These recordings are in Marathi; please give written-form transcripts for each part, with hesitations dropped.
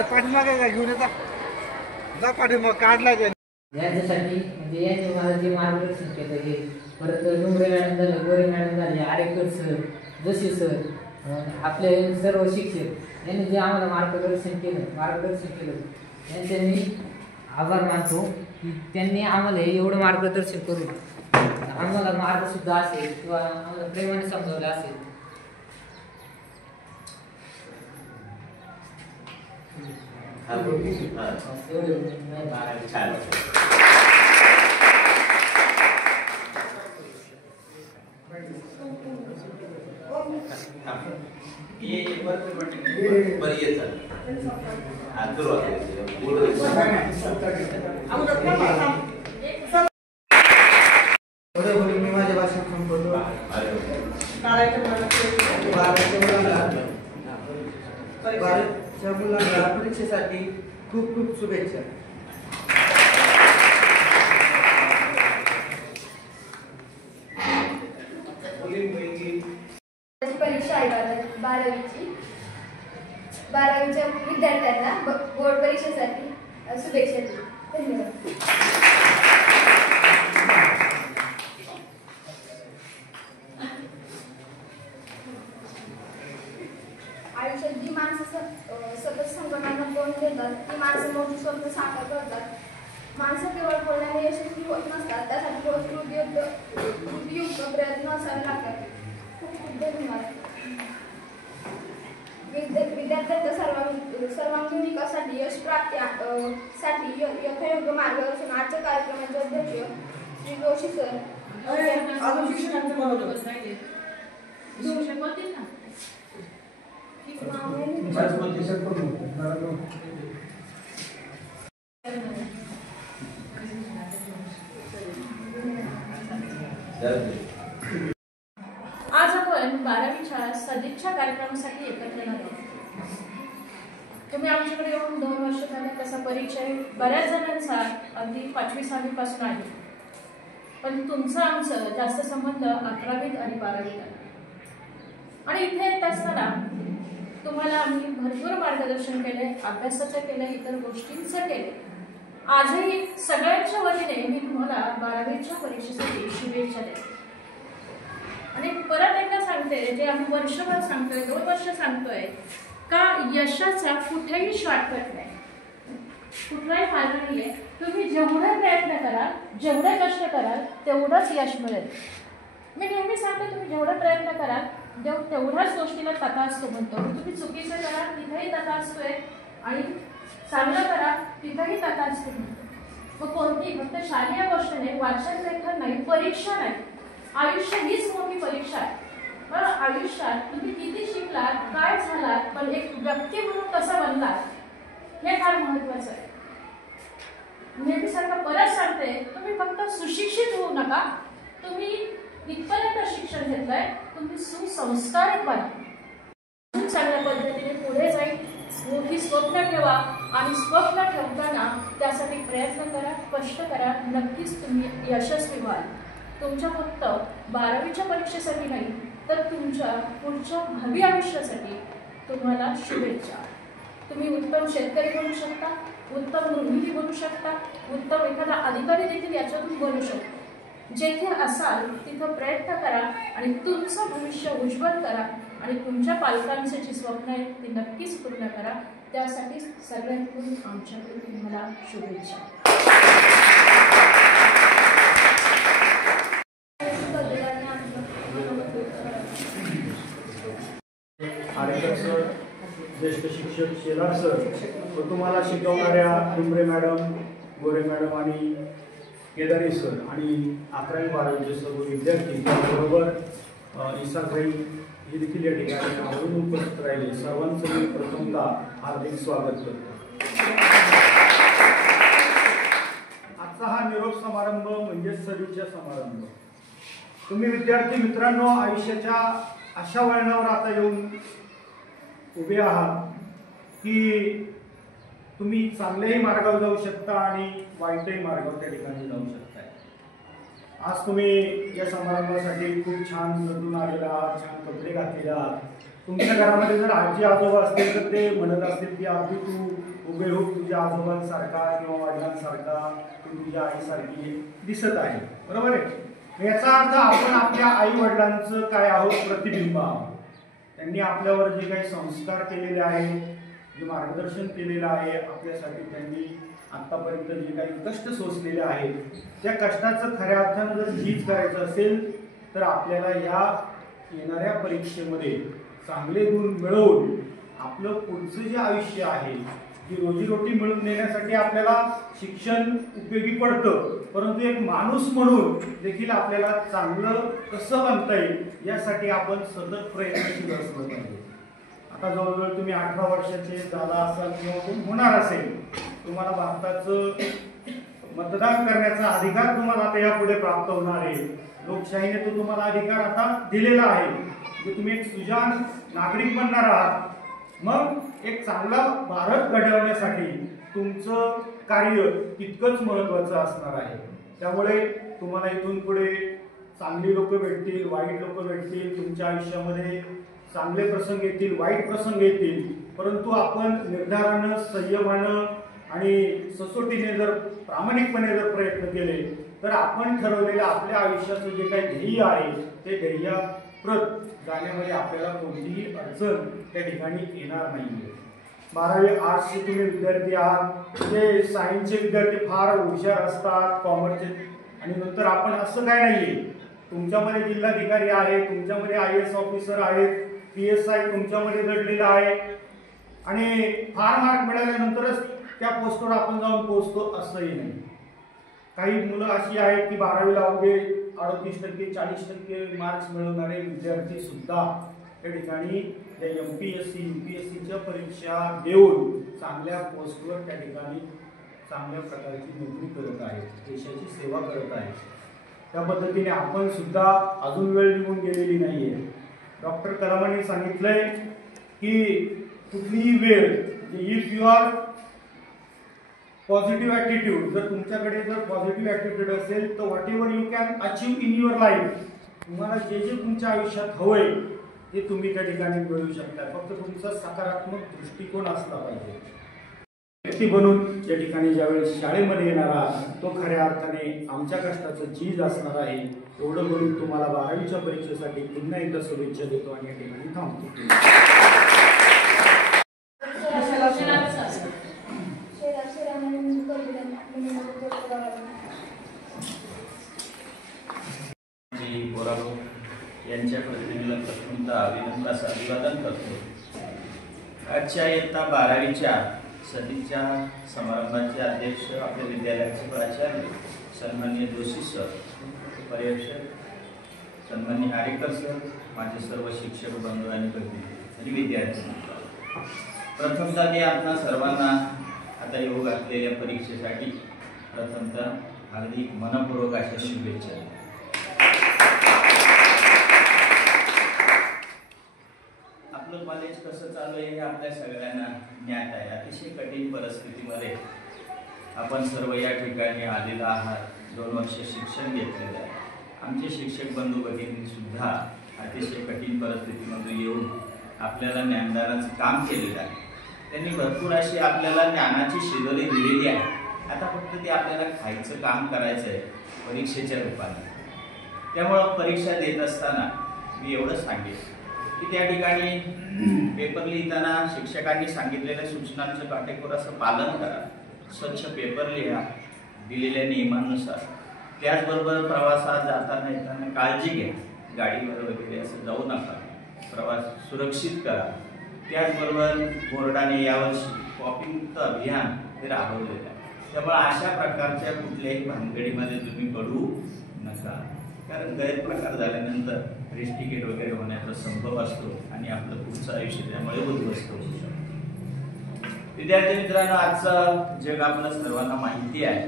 पाठीमागे का घेऊन येता जा पाठीमाग काढला यांच्यासाठी म्हणजे यांनी मला जे मार्गदर्शन केलं हे परत डोंगरे मॅडम झाले, गोरे मॅडम झाले, आरेकर सर, जोशी सर, आपले सर्व शिक्षक यांनी जे आम्हाला मार्गदर्शन केलं यांचे मी आभार मानतो की त्यांनी आम्हाला एवढं मार्गदर्शन करून आम्हाला मार्गसुद्धा असेल किंवा आम्हाला प्रेमाने समजावलं असेल. मी माझ्या भाषेत संपवतो. भारतच्या मुलांना परीक्षेसाठी खूप खूप शुभेच्छा. परीक्षा आहे 12वीच्या विद्यार्थ्यांना बोर्ड परीक्षेसाठी शुभेच्छा देतो. धन्यवाद. आयुष्यात जी माणसं सतत संकटांना तोंड देतात ती माणसं मोठी स्वप्न साकार करतात. माणसं केवळ बोलण्याने यशस्वी होत नसतात, त्यासाठी रोज कृतीयुक्त प्रयत्न असावे लागतात. खूप खूप धन्यवाद. विद्यार्थ्यांच्या सर्वांगीण विकासासाठी यश प्राप्तीसाठी यथायोग्य मार्गदर्शन आजच्या कार्यक्रमाचे अध्यक्ष श्री जोशी सर आज आपण 12वीच्या सदिच्छा कार्यक्रमासाठी एकत्र आलो. तुम्ही आमच्याकडे येऊन 2 वर्ष झाले. तसा परिचय बऱ्याच जणांचा अगदी 5वी 6वी पासून आहे, पण तुमचं आमचं जास्त संबंध 11वीत आणि 12वीत आहे. आणि इथे येत असताना तुम्हाला आम्ही भरपूर मार्गदर्शन केले, अभ्यासाचं केलं, इतर गोष्टींचं केले. आजही सगळ्यांच्या वतीने मी तुम्हाला 12वीच्या परीक्षेसाठी शुभेच्छा देते. आणि परत एकदा सांगते, जे आम्ही वर्षभर सांगतोय, 2 वर्ष सांगतोय का यशाचा कुठेही शॉर्टकट नाही, कुठलाही मार्ग नाहीये. तुम्ही जेवढे प्रयत्न कराल, जेवढे कष्ट कराल, तेवढंच यश मिळेल. मी नेहमी सांगते, तुम्ही जेवढे प्रयत्न कराल तेवढ्याच गोष्टीला तथा असतो म्हणतो. तुम्ही चुकीचं करा तिथेही तथा असतोय आणि चांगलं करा तिथेही तथा असतो म्हणतो. मग कोणती फक्त शालेय गोष्ट नाही, वाचन लेखन नाही, परीक्षा नाही, आयुष्य हीच मोठी परीक्षा आहे. पण आयुष्यात तुम्ही किती शिकलात, काय झालात, पण एक व्यक्ती म्हणून कसं बनलात हे फार महत्वाचं आहे. नेहमीसारखं परत सांगते, तुम्ही फक्त सुशिक्षित होऊ नका, तुम्ही इथपर्यंत शिक्षण घेतलंय, तुम्ही सुसंस्कारित बना. चांगल्या पद्धतीने पुढे जाईल. मोठी स्वप्न ठेवा आणि स्वप्न ठेवताना त्यासाठी प्रयत्न करा, कष्ट करा, नक्कीच तुम्ही यशस्वी व्हाल. तुमच्या फक्त 12वीच्या परीक्षेसाठी नाही, तर तुमच्या पुढच्या भावी आयुष्यासाठी तुम्हाला शुभेच्छा. तुम्ही उत्तम शेतकरी बनू शकता, उत्तम गृहिणी बनू शकता, उत्तम एखादा अधिकारी देखील याच्यातून बनू शकता. जेथे असाल तिथं प्रयत्न करा आणि तुमचं भविष्य उज्ज्वल करा आणि तुमच्या पालकांचे जी स्वप्न आहेत ती नक्कीच पूर्ण करा. त्यासाठी सगळ्यांकडून आमच्याकडून तुम्हाला शुभेच्छा. आरेकर सर, ज्येष्ठ शिक्षक शेलार सर व तुम्हाला शिकवणाऱ्या डुंबरे मॅडम, गोरे मॅडम आणि केदारी सर आणि 11वी 12वीचे सर्व विद्यार्थी, त्याबरोबर इसाताई हे देखील या ठिकाणी आवडून उपस्थित राहिले. सर्वांचं मी प्रथमतः हार्दिक स्वागत करतो. आजचा हा निरोप समारंभ म्हणजे सदिच्छा समारंभ. तुम्ही विद्यार्थी मित्रांनो आयुष्याच्या अशा वळणावर आता येऊन उभे आहात की तुम्ही चांगल्याही मार्गावर जाऊ शकता आणि वाईटही मार्गावर त्या ठिकाणी जाऊ शकता. आज तुम्ही या समारंभासाठी खूप छान नटून आलेला आहात, छान कपडे घातलेले आहात. तुमच्या घरामध्ये जर आजी आजोबा असतील तर ते म्हणत असतील की अगदी तू हुबेहूब तुझ्या आजोबांसारखा किंवा वडिलांसारखा तू तुझ्या आईसारखी दिसत आहे, बरोबर आहे. याचा अर्थ आपण आपल्या आई वडिलांचं काय आहोत, प्रतिबिंब आहोत. त्यांनी आपल्यावर जे काही संस्कार केलेले आहेत, जे मार्गदर्शन केलेलं आहे आपल्यासाठी, त्यांनी आतापर्यंत जे काही कष्ट सोसलेले आहेत, त्या कष्टाचं खऱ्या अर्थानं जर झीज करायचं असेल तर आपल्याला या येणाऱ्या परीक्षेमध्ये चांगले गुण मिळवून आपलं पुढचं जे आयुष्य आहे, जी रोजीरोटी मिळवून देण्यासाठी आपल्याला शिक्षण उपयोगी पडतं, परंतु एक माणूस म्हणून देखील आपल्याला चांगलं कसं बनता येईल यासाठी आपण सतत प्रयत्नशील असलं पाहिजे. आता जवळजवळ तुम्ही 18 वर्षाचे झाला असाल किंवा कोण होणार असेल, तुम्हाला भारताचं मतदान करण्याचा अधिकार तुम्हाला आता यापुढे प्राप्त होणार आहे. लोकशाहीने तो तुम्हाला अधिकार आता दिलेला आहे. म्हणजे तुम्ही एक सुजाण नागरिक बनणार आहात. मग एक चांगला भारत घडवण्यासाठी तुमचं कार्य तितकंच महत्त्वाचं असणार आहे. त्यामुळे तुम्हाला इथून पुढे चांगली लोक भेटतील, वाईट लोक भेटतील, तुमच्या आयुष्यामध्ये चांगले प्रसंग येतील, वाईट प्रसंग येतील, परंतु आपण निर्धारानं, संयमानं आणि सचोटीने जर प्रामाणिकपणे जर प्रयत्न केले तर आपण ठरवलेलं आपल्या आयुष्याचं जे काही ध्येय आहे ते ध्येयाप्रत जाण्यामध्ये आपल्याला कोणतीही अडचण त्या ठिकाणी येणार नाहीये. 12वी आर्ट्सचे तुम्ही विद्यार्थी आहात, ते सायन्सचे विद्यार्थी फार हुशार असतात, कॉमर्सचे, आणि नंतर आपण असं काय नाहीये. तुमच्यामध्ये जिल्हाधिकारी आहे, तुमच्यामध्ये IAS ऑफिसर आहेत, PSI तुमच्यामध्ये दडलेला आहे, आणि फार मार्क मिळाल्यानंतरच त्या पोस्टवर आपण जाऊन पोहोचतो असंही नाही. काही मुलं अशी आहेत की 12वीला अवघे 38%, 40% मार्क्स मिळवणारे विद्यार्थी सुद्धा त्या ठिकाणी त्या MPSC, UPSCच्या परीक्षा देऊन चांगल्या पोस्टवर त्या ठिकाणी चांगल्या प्रकारची नोकरी करत आहेत, देशाची सेवा करत आहेत. त्या पद्धतीने आपण सुद्धा अजून वेळ निघून गेलेली नाहीये. डॉक्टर कलामांनी सांगितलंय की कुठलीही वेळ, if you are positive attitude, जर तुमच्याकडे जर पॉझिटिव्ह ॲटिट्यूड असेल तर whatever you can achieve in your life, तुम्हाला जे जे तुमच्या आयुष्यात हवंय ते तुम्ही त्या ठिकाणी मिळवू शकता. फक्त तुमचा सकारात्मक दृष्टिकोन असला पाहिजे. व्यक्ती बनून त्या ठिकाणी ज्यावेळेस शाळेमध्ये येणारा तो खऱ्या अर्थाने आमच्या कष्टाचं चीज असणार आहे. एवढं बोलून तुम्हाला 12वीच्या परीक्षेसाठी पुन्हा एकदा शुभेच्छा देतो आणि या ठिकाणी थांबतो. यांच्या प्रतिनिधीला प्रथमतः अभिवादन करतो. आजच्या इयत्ता 12वीच्या सदीच्या समारंभाचे अध्यक्ष आपल्या विद्यालयाचे प्राचार्य सन्माननीय जोशी सर, पर्यवेक्षक सन्माननीय आरेकर सर, माझे सर्व शिक्षक बंधू आणि भगिनी आणि विद्यार्थी, प्रथमतः मी आपणा सर्वांना आता येऊ घातलेल्या परीक्षेसाठी प्रथमतः अगदी मनपूर्वक अशा शुभेच्छा. आपलं कॉलेज कसं चालू आहे हे आपल्या सगळ्यांना ज्ञात आहे. अतिशय कठीण परिस्थितीमध्ये आपण सर्व या ठिकाणी आलेला आहात. 2 वर्ष शिक्षण घेतलेलं आहे. आमचे शिक्षक बंधू भगिनी सुद्धा अतिशय कठीण परिस्थितीमध्ये येऊन आपल्याला ज्ञानदानाचं काम केलेलं आहे. त्यांनी भरपूर अशी आपल्याला ज्ञानाची शिदोरी दिलेली आहे. आता फक्त ते आपल्याला खायचं काम करायचं आहे परीक्षेच्या रूपाने. त्यामुळं परीक्षा देत असताना मी एवढं सांगेन की त्या ठिकाणी पेपर लिहिताना शिक्षकांनी सांगितलेल्या सूचनांचं काटेकोर असं पालन करा. स्वच्छ पेपर लिहा दिलेल्या नियमांनुसार. त्याचबरोबर प्रवासात जाताना येताना काळजी घ्या. गाडीवर वगैरे असं जाऊ नका. प्रवास सुरक्षित करा. त्याचबरोबर बोर्डाने यावर्षी कॉपीमुक्त अभियान हे राबवलेलं आहे. त्यामुळे अशा प्रकारच्या कुठल्याही भानगडीमध्ये तुम्ही पडू नका, कारण गैरप्रकार झाल्यानंतर रिस्टिकेट वगैरे होण्याचा संभव असतो आणि आपलं पुढचं आयुष्य त्यामुळे उद्ध्वस्त होऊ शकतो. विद्यार्थी मित्रांनो, आजचं जग आपलं सर्वांना माहिती आहे.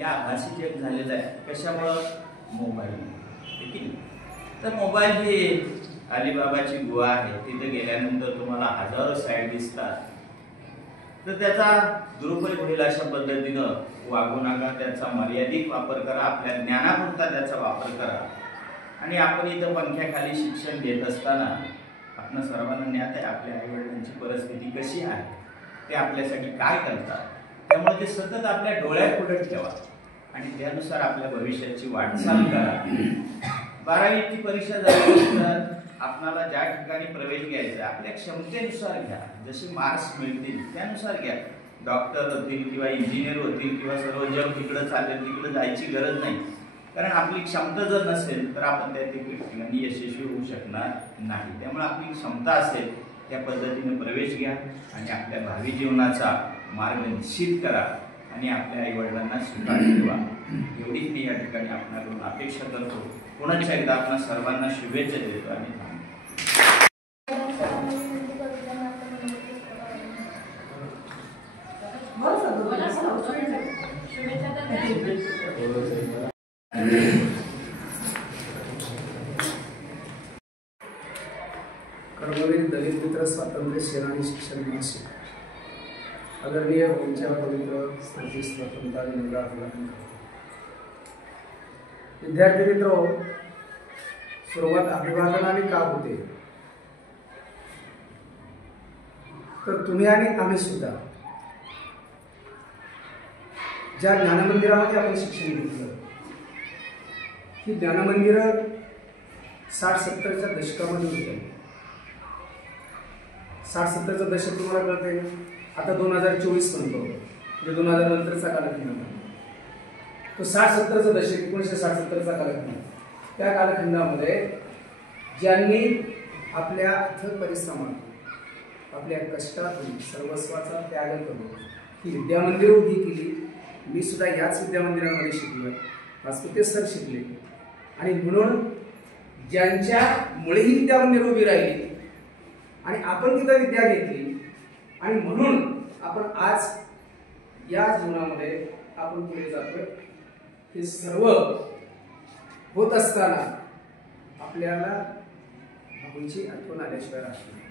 या आभासी जग झालेलं आहे कशामुळं? मोबाईल. तर मोबाईल ही अलिबाबाची गुहा आहे. तिथे गेल्यानंतर तुम्हाला हजारो साईट दिसतात. तर त्याचा दुरुपयोग होईल अशा पद्धतीनं वागू नका. त्याचा मर्यादित वापर करा. आपल्या ज्ञानापुरता त्याचा वापर करा. आणि आपण इथं पंख्याखाली शिक्षण घेत असताना आपण सर्वांना ज्ञात आहे आपल्या आईवडिलांची परिस्थिती कशी आहे, ते आपल्यासाठी काय करतात. त्यामुळे ते सतत आपल्या डोळ्यापुढे ठेवा आणि त्यानुसार आपल्या भविष्याची वाटचाल करा. 12वीची परीक्षा झाल्यानंतर आपल्याला ज्या ठिकाणी प्रवेश घ्यायचा आपल्या क्षमतेनुसार घ्या. जसे मार्क्स मिळतील त्यानुसार घ्या. डॉक्टर होतील किंवा इंजिनियर होतील किंवा सर्व जग तिकडं चालेल तिकडं जायची गरज नाही. कारण आपली क्षमता जर नसेल तर आपण त्या ठिकाणी यशस्वी होऊ शकणार नाही. त्यामुळे आपली क्षमता असेल त्या पद्धतीने प्रवेश घ्या आणि आपल्या भावी जीवनाचा मार्ग निश्चित करा आणि आपल्या आईवडिलांना स्वीकार ठेवा. एवढीच मी या ठिकाणी आपल्याकडून अपेक्षा करतो. पुन्हा एकदा आपल्या सर्वांना शुभेच्छा देतो आणि कर्मवीर दलित मित्र स्वातंत्र्य सेनानी शिक्षण मासिक आदरणीय पंचायत पवित्र स्मृती स्वतंत्रता निवडा विद्यार्थी मित्र, सुरुवात अभिवादनाने का होते तर तुम्ही आणि आम्ही सुद्धा ज्या ज्ञानमंदिरामध्ये आपण शिक्षण घेतलं ही ज्ञानमंदिरं 60-70च्या दशकामध्ये होती. 60-70चं दशक तुम्हाला कळते. आता 2024 म्हणतो म्हणजे 2000 नंतरचा कालखंड. तो 60-70चं दशक 1960-70चा कालखंड. त्या कालखंडामध्ये ज्यांनी आपल्या अथक परिश्रमातून आपल्या कष्टातून सर्वस्वाचा त्याग करून ही विद्यामंदिरं उभी केली. मी सुद्धा याच विद्यामंदिरामध्ये शिकलो. वास्तुते सर शिकले आणि म्हणून ज्यांच्यामुळे ही विद्यामंदिरं उभी राहिली आणि आपण तिथं विद्या घेतली आणि म्हणून आपण आज या जीवनामध्ये आपण पुढे जातोय. हे सर्व होत असताना आपल्याला बाबूंची आठवण आल्याशिवाय राहत नाही.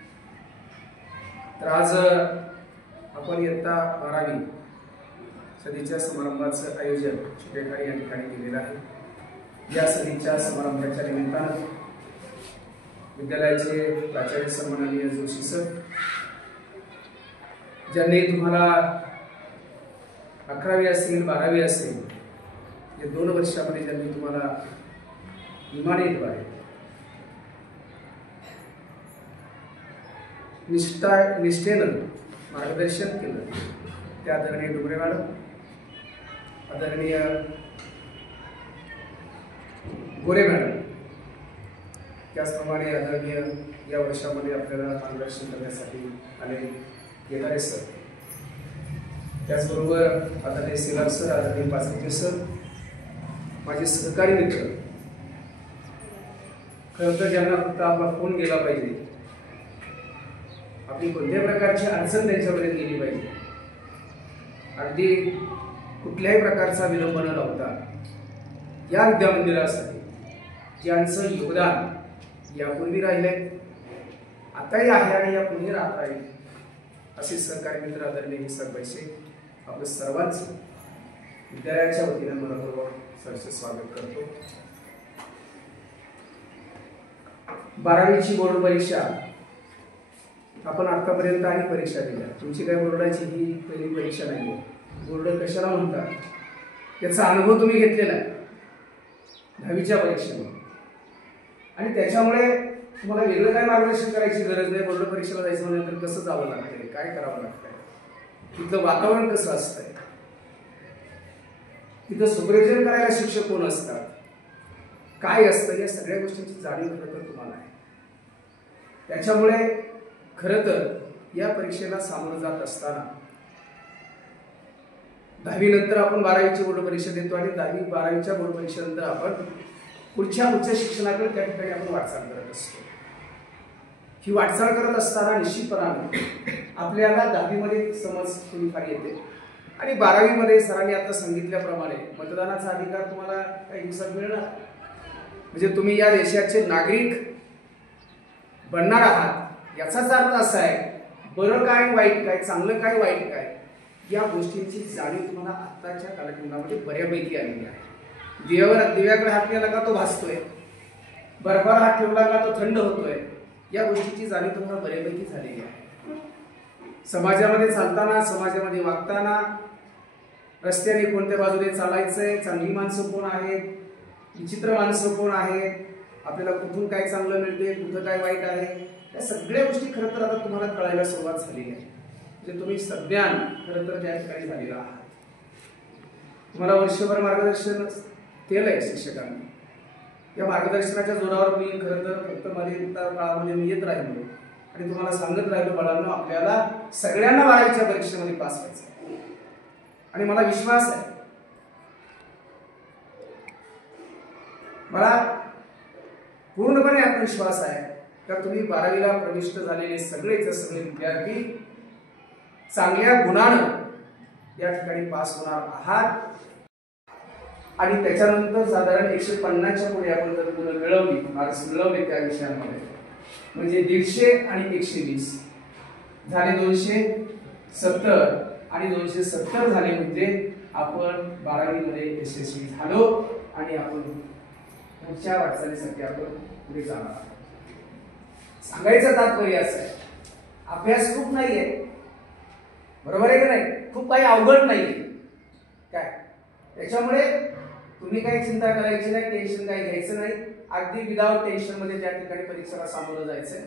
तर आज आपण इयत्ता 12वी सदीच्या समारंभाचं आयोजन चित्रेखाडी या ठिकाणी केलेलं आहे. या सदीच्या समारंभाच्या निमित्तानं विद्यालयाचे प्राचार्य सन्माननीय जोशी सर ज्यांनी तुम्हाला 11वी असेल 12वी असेल या 2 वर्षामध्ये ज्यांनी तुम्हाला इमानीद्वारे निष्ठेनं मार्गदर्शन केलं ते आदरणीय डुबरे मॅडम, आदरणीय गोरे मॅडम, त्याचप्रमाणे आदरणीय या वर्षामध्ये आपल्याला मार्गदर्शन करण्यासाठी आले केदारे सर, त्याचबरोबर आदरणीय सिलार सर, आदरणीय पाचके सर, माझे सहकारी मित्र. खरं तर ज्यांना फक्त आपला फोन गेला पाहिजे, आपली कोणत्याही प्रकारची अडचण त्यांच्यापर्यंत गेली पाहिजे, अगदी कुठल्याही प्रकारचा विलंब न लावता या विद्यामंदिरासाठी ज्यांचं योगदान यापूर्वी राहिले, आताही आहे आणि यापुढे राहत राहील असे सहकारी मित्र आदरणीय सर पैसे, आपलं सर्वांचं विद्यालयाच्या वतीने मनपूर्वक सरसे स्वागत करतो. 12वीची बोर्ड परीक्षा आपण आतापर्यंत आणि परीक्षा दिल्या. तुमची काही बोर्डाची ही पहिली परीक्षा नाही आहे. बोर्ड कशाला म्हणतात याचा अनुभव तुम्ही घेतलेला आहे 10वीच्या परीक्षेमध्ये आणि त्याच्यामुळे तुम्हाला वेगळं काय मार्गदर्शन करायची गरज नाही. बोर्ड परीक्षेला जायचं म्हणजे तर कसं जावं लागतंय, काय करावं लागतंय, तिथलं वातावरण कसं असतंय, तिथं सुपरविजन करायला शिक्षक कोण असतात, काय असतं, या सगळ्या गोष्टींची जाणीव खरं तर तुम्हाला आहे. त्याच्यामुळे खरं तर या परीक्षेला सामोरं जात असताना 10वी नंतर आपण 12वीची बोर्ड परीक्षा देतो आणि 10वी-12वीच्या बोर्ड परीक्षेनंतर आपण पुढच्या उच्च शिक्षणाकडे त्या ठिकाणी आपण वाटचाल करत असतो. ही वाटचाल करत असताना निश्चितपणाने आपल्याला 10वीमध्ये समज थोडीफार येते आणि 12वीमध्ये सरांनी आता सांगितल्याप्रमाणे मतदानाचा अधिकार तुम्हाला काही दिवसात मिळणार. म्हणजे तुम्ही या देशाचे नागरिक बनणार आहात याचाच अर्थ असा आहे बरं काय वाईट काय, चांगलं काय वाईट काय, या गोष्टींची जाणीव तुम्हाला आत्ताच्या कालखंडामध्ये बऱ्यापैकी आलेली आहे. दिव्याकडे हात केला का तो भासतोय, बर्फाला हात ठेवला का तो थंड होतोय, या गोष्टीची जाणीव तुम्हाला बऱ्यापैकी झालेली आहे. समाजामध्ये चालताना, समाजामध्ये वागताना, रस्त्याने कोणत्या बाजूने चालायचंय, चांगली माणसं कोण आहेत, विचित्र माणसं कोण आहेत, आपल्याला कुठून काय चांगलं मिळते, कुठं काय वाईट आहे, या सगळ्या गोष्टी खरं तर आता तुम्हाला कळायला सुरुवात झालेली आहे. म्हणजे तुम्ही सज्ञान खरं तर त्या ठिकाणी झालेला आहात. तुम्हाला वर्षभर मार्गदर्शन केलंय शिक्षकांनी. या मार्गदर्शनाच्या जोरावर मी खरं तर फक्त मध्ये काळामध्ये मी येत राहिलो आणि तुम्हाला सांगत राहिलो, बाळांनो आपल्याला सगळ्यांना 12वीच्या परीक्षेमध्ये पास व्हायचं आणि मला विश्वास आहे, मला पूर्णपणे आत्मविश्वास आहे का तुम्ही 12वीला प्रविष्ट झालेले सगळेच सगळे विद्यार्थी चांगल्या गुणानं या ठिकाणी पास होणार आहात. आणि त्याच्यानंतर साधारण 150च्या पुढे आपण जर गुण मिळवली, मार्क्स मिळवले त्या विषयांमध्ये, म्हणजे 150 आणि 120 झाले 270 आणि 270 झाले म्हणजे आपण 12वीमध्ये यशस्वी झालो आणि आपण पुढच्या वाटचालीसाठी आपण पुढे जाणार आहोत. सांगायचं तात्पर्य असं आहे, अभ्यास खूप नाहीये, बरोबर आहे का नाही, खूप काही अवघड नाहीये काय, त्याच्यामुळे तुम्ही काही चिंता करायची नाही, टेन्शन काही घ्यायचं नाही, अगदी विदाउट टेन्शन मध्ये त्या ठिकाणी परीक्षेला सामोरं जायचंय.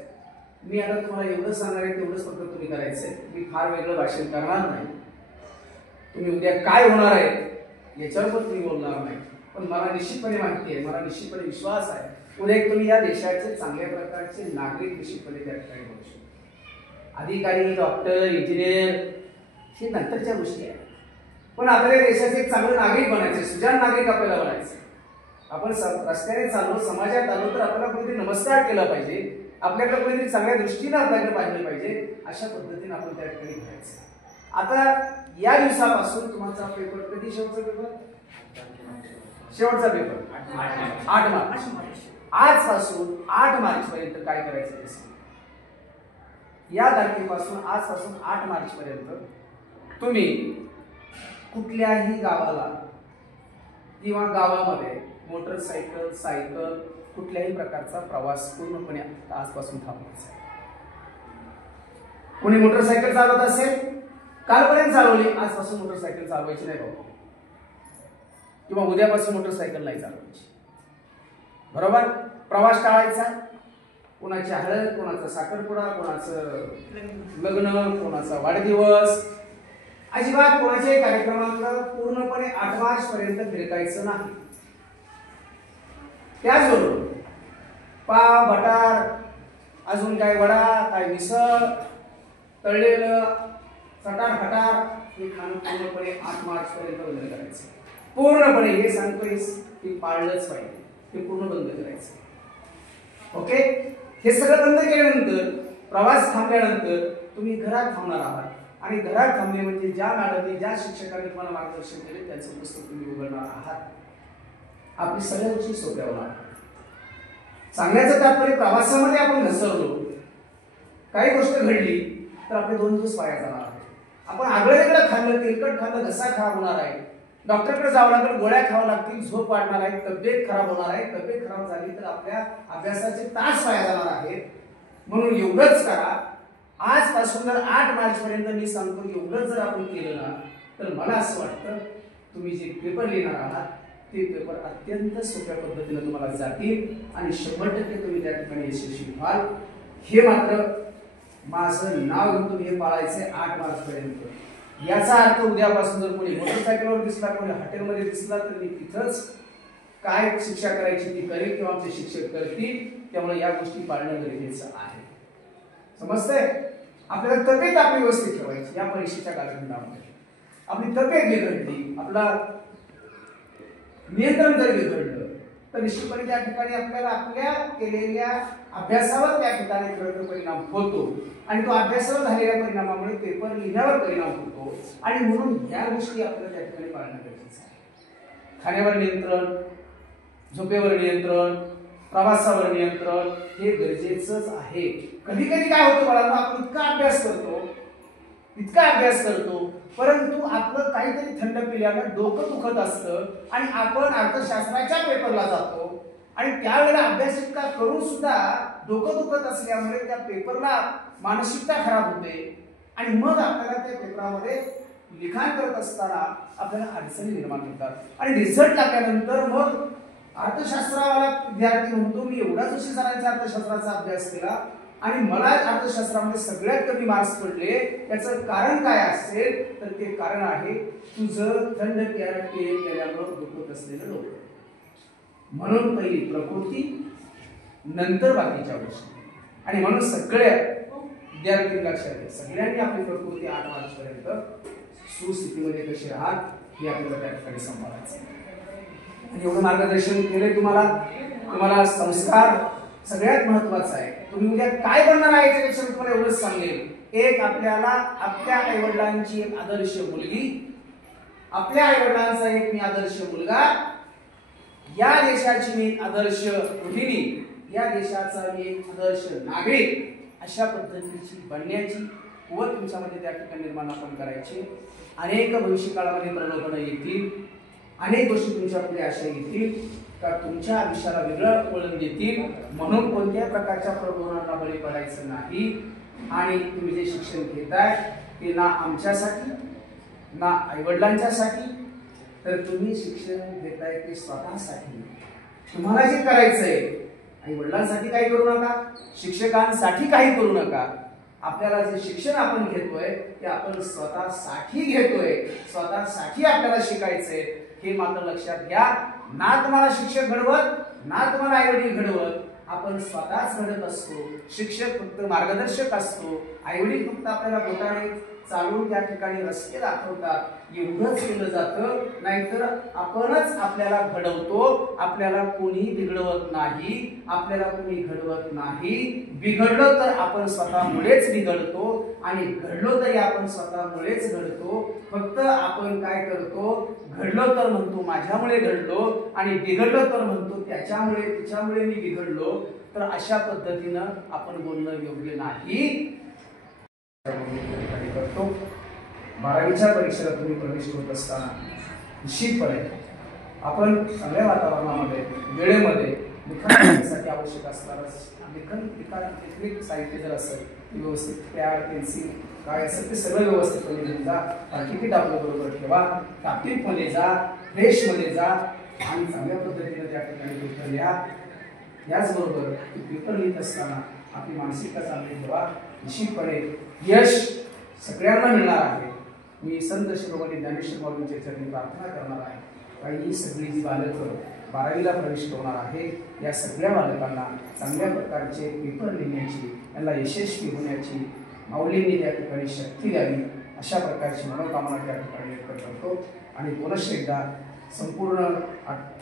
मी आता तुम्हाला एवढं सांगणार आहे तेवढंच फक्त तुम्ही करायचंय. मी फार वेगळं भाषण करणार नाही. तुम्ही उद्या काय होणार आहे याच्यावर पण तुम्ही बोलणार नाही, पण मला निश्चितपणे माहिती आहे, मला निश्चितपणे विश्वास आहे, उद्या तुम्ही या देशाचे चांगल्या प्रकारचे नागरिक निश्चितपणे त्या ठिकाणी बनू शकता. अधिकारी, डॉक्टर, इंजिनियर हे नंतरच्या गोष्टी आहेत, पण आपल्या देशाचे एक चांगलं नागरिक बनायचे, सुजाण नागरिक आपल्याला बनायचे. आपण रस्त्याने चाललो, समाजात आलो तर आपल्याला कोणीतरी नमस्कार केला पाहिजे, आपल्याकडे कोणीतरी चांगल्या दृष्टीने आपल्याकडे पाहिलं पाहिजे, अशा पद्धतीने आपण त्या ठिकाणी करायचं. आता या दिवसापासून तुमचा पेपर कधी शेवटचा पेपर? शेवटचा पेपर 8 मार्च. आजपासून 8 मार्च पर्यंत काय करायचं ते सांगा. या तारखेपासून आजपासून 8 मार्च पर्यंत तुम्ही कुठल्याही गावाला किंवा गावामध्ये मोटरसायकल, सायकल, कुठल्याही प्रकारचा प्रवास पूर्णपणे आजपासून थांबवायचा. कोणी मोटरसायकल चालवत असेल, कालपर्यंत चालवली, आजपासून मोटरसायकल चालवायची नाही बाबा, किंवा उद्यापासून मोटरसायकल नाही चालवायची, बरोबर. प्रवास टाळायचा. कोणाची हळद, कोणाचा साखरपुडा, कोणाचं लग्न, कोणाचा वाढदिवस, अजिबात कोणाच्याही कार्यक्रमाला पूर्णपणे 8 मार्च पर्यंत फिरकायचं नाही. त्याचबरोबर पाव, बटार, अजून काय वडा, काय मिसळ, तळलेलं, सटार फटार हे खाणं पूर्णपणे 8 मार्च पर्यंत बंद करायचं. पूर्णपणे हे सांगतोय की पाळलंच पाहिजे, हे पूर्ण बंद करायचं. ओके. हे सगळं बंद केल्यानंतर, प्रवास थांबल्यानंतर तुम्ही घरात थांबणार आहात आणि घरात थांबणे म्हणजे ज्या मॅडमने, ज्या शिक्षकांनी तुम्हाला मार्गदर्शन केले त्यांचं पुस्तक तुम्ही उघडणार आहात. आपली सगळ्या गोष्टी सोप्या होणार. सांगण्याचं तात्पर्य, प्रवासामध्ये आपण घसरलो, काही गोष्ट घडली तर आपले 2 दिवस वाया जाणार आहेत. आपण आगळं वेगळं खाल्लं, तेलकट खाल्लं, घसा खराब होणार आहे, डॉक्टरकडे जावं लागेल, गोळ्या खावा लागतील, झोप वाढणार आहे, तब्येत खराब होणार आहे. तब्येत खराब झाली तर आपल्या अभ्यासाचे तास वाया जाणार आहेत. म्हणून एवढंच करा, आजपासून जर 8 मार्च पर्यंत मी सांगतो एवढंच जर आपण केलं ना, तर मला असं वाटतं तुम्ही जे पेपर लिहिणार आहात ते पेपर अत्यंत सोप्या पद्धतीने तुम्हाला जातील आणि 100% तुम्ही त्या ठिकाणी यशस्वी व्हाल. हे मात्र माझं नाव घेऊन तुम्ही हे पाळायचंय 8 मार्च पर्यंत. याचा अर्थ उद्यापासून जर कोणी मोटरसायकलवर दिसला, कोणी हॉटेलमध्ये दिसला तर मी तिथंच काय शिक्षा करायची ती करेल किंवा आमचे शिक्षक करतील. त्यामुळे या गोष्टी पाळणं गरजेचं आहे. समजतंय? आपल्याला तब्येत आपली व्यवस्थित ठेवायची. या परीक्षेच्या कालखंडामध्ये आपली तब्येत बिघडली, आपला नियंत्रण जर बिघडलं तर निश्चितपणे त्या ठिकाणी आपल्याला आपल्या केलेल्या अभ्यासावर त्या ठिकाणी खरं परिणाम होतो आणि तो अभ्यासावर झालेल्या परिणामामुळे पेपर लिहिण्यावर परिणाम होतो. आणि म्हणून या गोष्टी आपल्याला त्या ठिकाणी पाळणं गरजेचं आहे. खाण्यावर नियंत्रण, झोपेवर नियंत्रण, प्रवासावर नियंत्रण हे गरजेचंच आहे. कधी कधी काय होतं बाळांनो, आपण इतका अभ्यास करतो परंतु आपलं काहीतरी थंड पिल्यानं डोकं दुखत असतं आणि आपण अर्थशास्त्राच्या पेपरला जातो आणि त्यावेळेला अभ्यास इतका करून सुद्धा डोकं दुखत असल्यामुळे त्या पेपरला मानसिकता खराब होते आणि मग आपल्याला त्या पेपरामध्ये लिखाण करत असताना आपल्याला अडचणी निर्माण होतात आणि रिझल्ट लागल्यानंतर मग अर्थशास्त्रावाला विद्यार्थी म्हणतो मी एवढाच वर्षी सरांच्या अर्थशास्त्राचा अभ्यास केला आणि मला अर्थशास्त्रामध्ये सगळ्यात कमी मार्क्स पडले, त्याचं कारण काय असेल तर ते कारण आहे तुझं थंड केल्यामुळे दुखत असलेलं डोकं. म्हणून पहिली प्रकृती, नंतर बाकीच्या गोष्टी. आणि म्हणून सगळ्या विद्यार्थी लक्षात घ्या, सगळ्यांनी आपली प्रकृती 8 मार्चपर्यंत सुस्थितीमध्ये कशी राहात हे आपल्याला त्या ठिकाणी सांभाळायचं. आणि एवढं मार्गदर्शन केलंय तुम्हाला संस्कार सगळ्यात महत्वाचा आहे. तुम्ही उद्या काय बनणार आहे याच्यापेक्षा मी तुम्हाला एवढंच सांगेन, एक आपल्याला आपल्या आईवडिलांची एक आदर्श मुलगी, आपल्या आईवडिलांचा एक मी आदर्श मुलगा, या देशाची मी एक आदर्श गृहिणी, या देशाचा मी एक आदर्श नागरिक, अशा पद्धतीची बनण्याची कुवत तुमच्यामध्ये त्या ठिकाणी निर्माण आपण करायची. अनेक भविष्य काळामध्ये प्रलोभनं येतील, अनेक गोष्टी तुमच्या पुढे अशा येतील का तुमच्या आयुष्याला वेगळं वळण देतील. म्हणून कोणत्याही प्रकारच्या प्रलोभनाला बळी पडायचं नाही. आणि तुम्ही जे शिक्षण घेताय ते ना आमच्यासाठी ना आईवडिलांच्यासाठी, तर तुम्ही शिक्षण घेताय ते स्वतःसाठी. तुम्हाला जे करायचंय, आई वडिलांसाठी काही करू नका, शिक्षकांसाठी काही करू नका. आपल्याला जे शिक्षण आपण घेतोय ते आपण स्वतःसाठी घेतोय, स्वतःसाठी आपल्याला शिकायचंय हे मात्र लक्षात घ्या. ना तुम्हाला शिक्षक घडवत, ना तुम्हाला आई वडील घडवत, आपण स्वतःच घडत असतो. शिक्षक फक्त मार्गदर्शक असतो, आई वडील फक्त आपल्याला बोटाने चालून त्या ठिकाणी रस्ते दाखवतात, एवढंच केलं जातं. नाहीतर आपणच आपल्याला घडवतो, आपल्याला कोणी बिघडवत नाही, आपल्याला कोणी घडवत नाही. बिघडलं तर आपण स्वतःमुळेच बिघडतो आणि घडलो तरी आपण स्वतःमुळेच घडतो. फक्त आपण काय करतो, घडलो तर म्हणतो माझ्यामुळे घडलो आणि बिघडलो तर म्हणतो त्याच्यामुळे तिच्यामुळे मी बिघडलो. तर अशा पद्धतीनं आपण बोलणं योग्य नाही. करतो 12वीच्या परीक्षेला तुम्ही प्रवेश होत असताना निश्चितपणे आपण चांगल्या वातावरणामध्ये वेळेमध्ये लिखाण करण्यासाठी आवश्यक असणारच लिखाण साहित्य जर असेल व्यवस्थित पॅड पेन्सिल काय असेल ते सगळं व्यवस्थितपणे घेऊन जा. तिकीट आपल्या बरोबर ठेवा, टाकीमध्ये जा, फ्रेशमध्ये जा आणि चांगल्या पद्धतीने त्या ठिकाणी पेपर लिहा. याचबरोबर पेपर लिहित असताना आपली मानसिकता चांगली ठेवा. निश्चितपणे यश सगळ्यांना मिळणार आहे. मी संत शिरोमणी ज्ञानेश्वर माऊलींच्या चरणी प्रार्थना करणार आहे का ही सगळी जी बालकं 12वीला प्रवेश करणार आहे या सगळ्या बालकांना चांगल्या प्रकारचे पेपर लिहिण्याची, त्यांना यशस्वी होण्याची माऊलींनी त्या ठिकाणी शक्ती द्यावी, अशा प्रकारची मनोकामना त्या ठिकाणी व्यक्त करतो. आणि पुनश्च एकदा संपूर्ण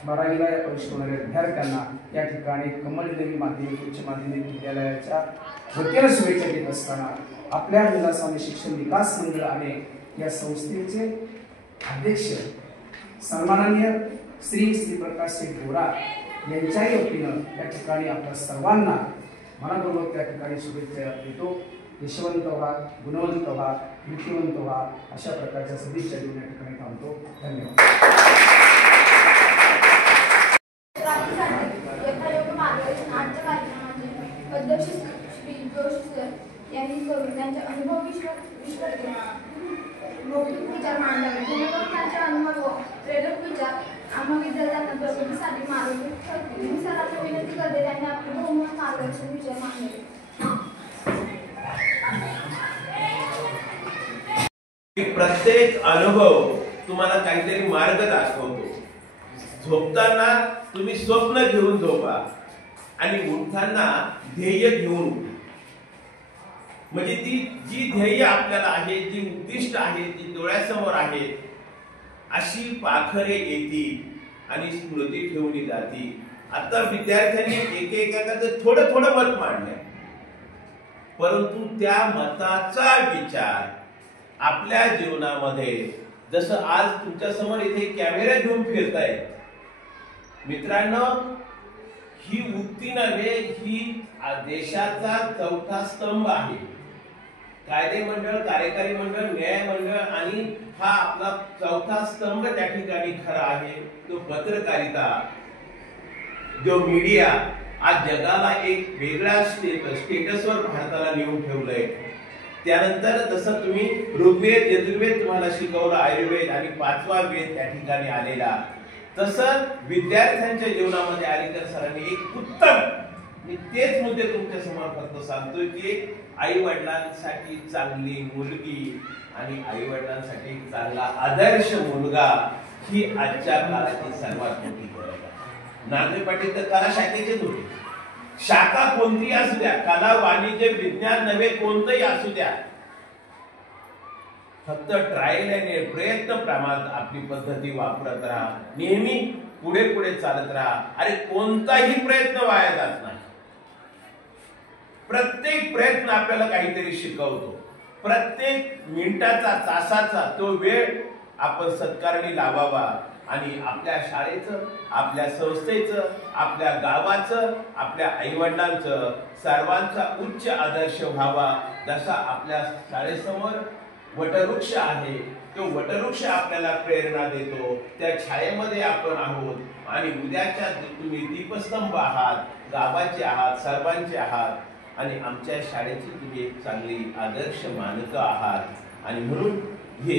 12वीला प्रवेश करणाऱ्या विद्यार्थ्यांना या ठिकाणी कमलदेवी माध्यमिक उच्च माध्यमिक विद्यालयाच्या वतीनं शुभेच्छा देत असताना आपल्या विलासाने शिक्षण विकास मंडळ आणि या संस्थेचे अध्यक्ष सन्माननीय श्री प्रकाश गोरा यांच्याही वतीनं या ठिकाणी आपल्या सर्वांना मनापूर्वक त्या ठिकाणी शुभेच्छा देतो. यशवंत व्हा, गुणवंत व्हा, नीतिवंत व्हा, अशा प्रकारच्या सदिच्छा देऊन या ठिकाणी थांबतो. धन्यवाद. अध्यक्ष श्री जोशी सर यांनी करून त्यांचे अनुभव विश्व मौलिक विचार मांडावे, जेणेकरून त्यांचे अनुभव व प्रेरक विचार आम्हा विद्यार्थ्यांना प्रगतीसाठी मार्गदर्शक ठरतील. मी सरांना विनंती करते त्यांनी आपले बहुमत मार्गदर्शन विचार मांडावे. प्रत्येक अनुभव तुम्हाला काहीतरी मार्ग दाखवतो. झोपताना तुम्ही स्वप्न घेऊन झोपा आणि उठताना ध्येय घेऊन उठा. म्हणजे ती जी ध्येय आपल्याला आहे, जी उद्दिष्ट आहे, जी डोळ्यासमोर आहे, अशी पाखरे येतील आणि स्मृती ठेवली जातील. आता विद्यार्थ्यांनी एकेकाचं थोडं थोडं मत मांडलंय, परंतु त्या मताचा विचार आपल्या जीवनामध्ये, जसं आज तुमच्या समोर इथे कॅमेरा घेऊन फिरताय मित्रांनो, ही उक्ती नव्हे, ही देशाचा चौथा स्तंभ आहे. कायदे मंडळ, कार्यकारी मंडळ, न्याय मंडळ आणि हा आपला चौथा स्तंभ त्या ठिकाणी खरा आहे. तो पत्रकारिता, जो मीडिया आज जगाला एक वेगळ्या स्टेटसवर भारताला नेऊन ठेवलंय. त्यानंतर जसं तुम्ही ऋग्वेद यजुर्वेद तुम्हाला शिकवलं, आयुर्वेद आणि 5वा वेद त्या ठिकाणी आलेला, तसं विद्यार्थ्यांच्या जीवनामध्ये आलेकर सरांनी एक उत्तम, मी तेच मुद्दे तुमच्या समोर फक्त सांगतोय की आई वडिलांसाठी चांगली मुलगी आणि आई वडिलांसाठी चांगला आदर्श मुलगा ही आजच्या काळाची सर्वात मोठी गरज आहे. नांदेड पाटील तर कला शाखेचेच होते. शाखा कोणती असू द्या, कला वाणिज्य विज्ञान नव्हे कोणतंही असू द्या, फक्त ट्रायल आणि प्रयत्न प्रमाणात आपली पद्धती वापरत राहा, नेहमी पुढे पुढे चालत राहा. अरे कोणताही प्रयत्न वाया जात नाही. प्रत्येक प्रयत्न आपल्याला काहीतरी शिकवतो. प्रत्येक मिनिटाचा तासाचा तो वेळ आपण सत्कारणी लावावा आणि आपल्या शाळेचं, आपल्या संस्थेचं, आपल्या गावाचं, आपल्या आईवडिलांचं सर्वांचा उच्च आदर्श व्हावा. जसा आपल्या शाळेसमोर वटवृक्ष आहे, तो वटवृक्ष आपल्याला प्रेरणा देतो, त्या छायेमध्ये आपण आहोत आणि उद्याच्या तुम्ही दीपस्तंभ आहात, गावाचे आहात, सर्वांचे आहात आणि आमच्या शाळेची तुम्ही एक चांगली आदर्श मानक आहात. आणि म्हणून हे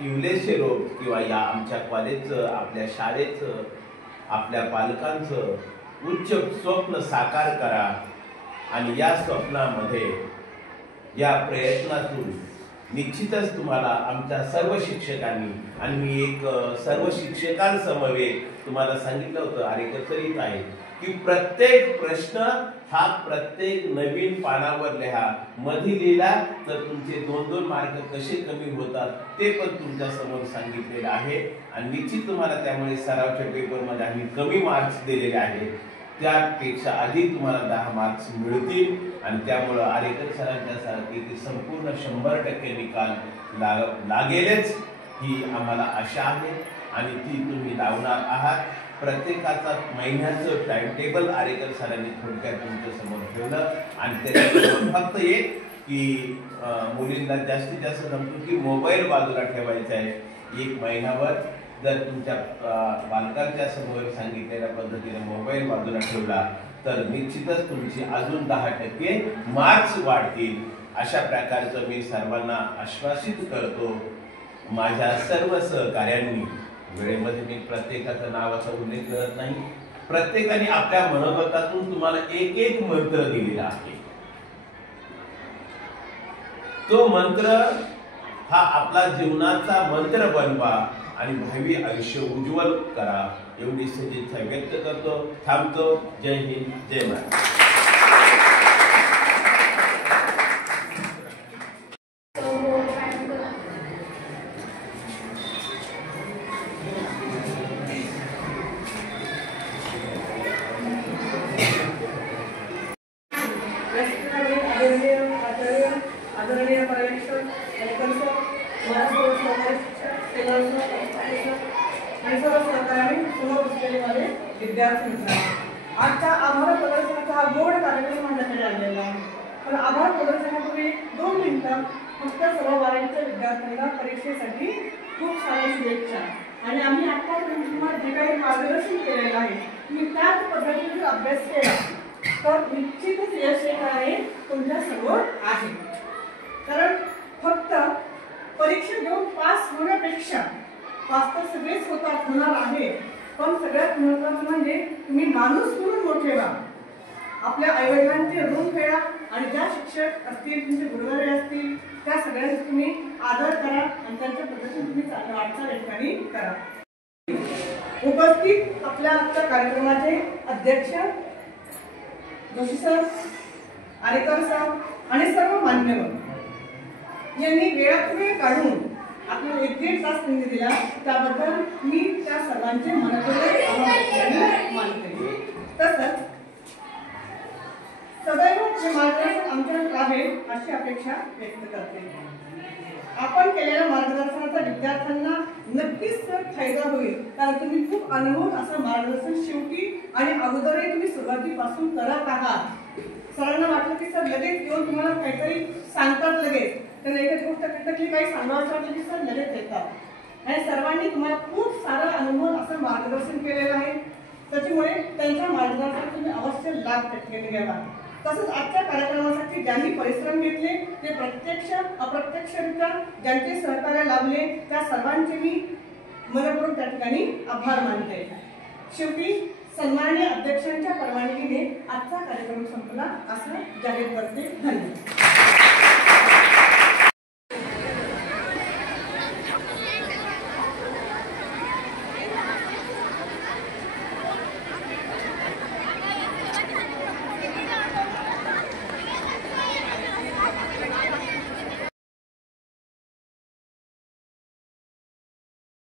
इवलेसे रोग किंवा या आमच्या कॉलेजचं, आपल्या शाळेचं, आपल्या पालकांचं उच्च स्वप्न साकार करा आणि या स्वप्नामध्ये, या प्रयत्नातून निश्चितच तुम्हाला आमच्या सर्व शिक्षकांनी, आणि मी एक सर्व शिक्षकांसमवेत तुम्हाला सांगितलं होतं, आरेकरसरीत आहे की प्रत्येक प्रश्न हा प्रत्येक नवीन पानावर लिहा. मध्ये लिहिला तर तुमचे 2-2 मार्क कसे कमी होतात ते पण तुमच्या समोर सांगितलेलं आहे. आणि निश्चित तुम्हाला त्यामुळे सरावच्या पेपरमध्ये आम्ही कमी मार्क्स दिलेले आहेत, त्यापेक्षा अधिक तुम्हाला 10 मार्क्स मिळतील. आणि त्यामुळं आरेकर सरांच्या सारखे संपूर्ण 100% निकाल लागेलच ही आम्हाला आशा आहे आणि ती तुम्ही लावणार आहात. प्रत्येकाचा महिन्याचं टाइम टेबल आरेकर सरांनी थोडक्यात तुमच्या समोर ठेवलं आणि त्याच्यावर फक्त एक की मुलींना जास्तीत जास्त सांगतो की मोबाईल बाजूला ठेवायचा आहे. 1 महिनाभर जर तुमच्या बालकांच्या समोर सांगितलेल्या पद्धतीने मोबाईल बाजूला ठेवला तर निश्चितच तुमची अजून 10% मार्क्स वाढतील. अशा प्रकारचं मी सर्वांना आश्वासित करतो. माझ्या सर्व सहकार्यांनी, वेळेमध्ये मी प्रत्येकाचं नावाचा उल्लेख करत नाही, प्रत्येकाने आपल्या मनोगतातून तुम्हाला एक मंत्र दिलेला आहे. तो मंत्र हा आपला जीवनाचा मंत्र बनवा आणि भावी आयुष्य उज्ज्वल करा एवढी सदिच्छा व्यक्त करतो. थांबतो. जय हिंद, जय महाराष्ट्र. आदरणीय पर्यवेक्षक, विद्यार्थी मित्रांनो, आजच्या आभार प्रदर्शनाचा हा गोड कार्यक्रम माझ्याकडे आलेला आहे. पण आभार प्रदर्शनापूर्वी 2 मिनिटं फक्त सर्व 12वीच्या विद्यार्थ्यांना परीक्षेसाठी खूप साऱ्या शुभेच्छा. आणि आम्ही आतापर्यंत तुम्हाला जे काही मार्गदर्शन केलेलं आहे तुम्ही त्याच पद्धतीने जर अभ्यास केला तर निश्चितच यश येणार आहे तुमच्या समोर आहे. कारण फक्त परीक्षा देऊन पास होण्यापेक्षा पास तर सगळेच होणार आहे, पण सगळ्यात महत्त्वाचं म्हणजे तुम्ही माणूस म्हणून मोठे व्हा. आपल्या आईवडिलांचे ऋण फेडा आणि ज्या शिक्षक असतील, तुमचे गुरुवारे असतील, त्या सगळ्यांचा तुम्ही आदर करा आणि त्यांच्या पद्धतीने तुम्ही वाटचाल ठिकाणी करा. उपस्थित आपल्या आजच्या कार्यक्रमाचे अध्यक्ष जोशी सर, आरेकर सर आणि सर्व मान्यवर यांनी वेळात वेळ काढून आपल्याला 1-1.5 तास त्यांनी दिला, त्याबद्दल मी त्या सर्वांचे मनपूर्वक आभार मानते. तसंच सदैव हे मार्गदर्शन आमच्याकडे राहील अशी अपेक्षा व्यक्त करते. आपण केलेल्या मार्गदर्शनाचा विद्यार्थ्यांना नक्कीच फायदा होईल, कारण तुम्ही खूप अनुभव असं मार्गदर्शन शेवटी आणि अगोदरही तुम्ही सुरुवातीपासून करत आहात. सरांना वाटलं की सर लगेच येऊन तुम्हाला काहीतरी सांगतात, लगेच त्यांना एखादी गोष्ट खटकली, काही सांगावं वाटलं की सर लगेच येतात. आणि सर्वांनी तुम्हाला खूप सारा अनुभव असं मार्गदर्शन केलेलं आहे. त्याच्यामुळे त्यांच्या मार्गदर्शनाचा तुम्ही अवश्य लाभ त्या ठिकाणी घ्यावा. तसंच आजच्या कार्यक्रमासाठी ज्यांनी परिश्रम घेतले ते प्रत्यक्ष अप्रत्यक्षरित्या ज्यांचे सहकार्य लाभले त्या सर्वांचे मी मनपूर्वक त्या ठिकाणी आभार मानते. शेवटी सन्माननीय अध्यक्षांच्या परवानगीने आजचा कार्यक्रम संपला असं जाहीर करते. धन्यवाद.